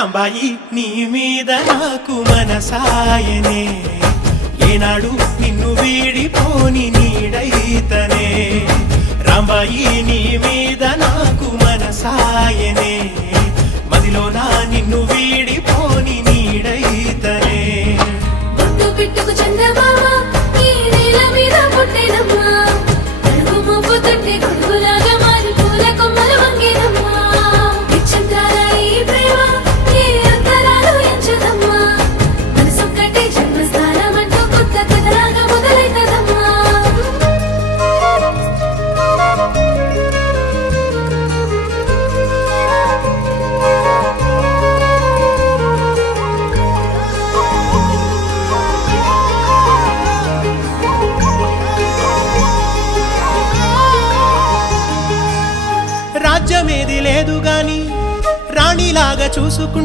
రాంబాయి నీ మీద నాకు మనసాయనే, ఏనాడు నిన్ను వీడిపోని నీడైతనే. రాంబాయి నీ మీద నాకు మనసాయనే, మదిలోన నిన్ను వీడిపోని నీడైతనే. పుట్టు పిట్టుకు చందమామ ఈ నేల మీద పుట్టేనమ్మా, అడుగు మోపు తొట్టి గొడుగులాగా మారి పూల కొమ్మలు వంగేనమ్మా. నిశ్చంద్రాల ఈ ప్రేమ ఏ అంతరాలు ఎంచదమ్మా, మనసొక్కటే జన్మస్థానం అంటూ కొత్త కథలాగా మొదలైతదమ్మా. రాజ్యమేది లేదు గాని రాణిలాగా చూసుకుంటా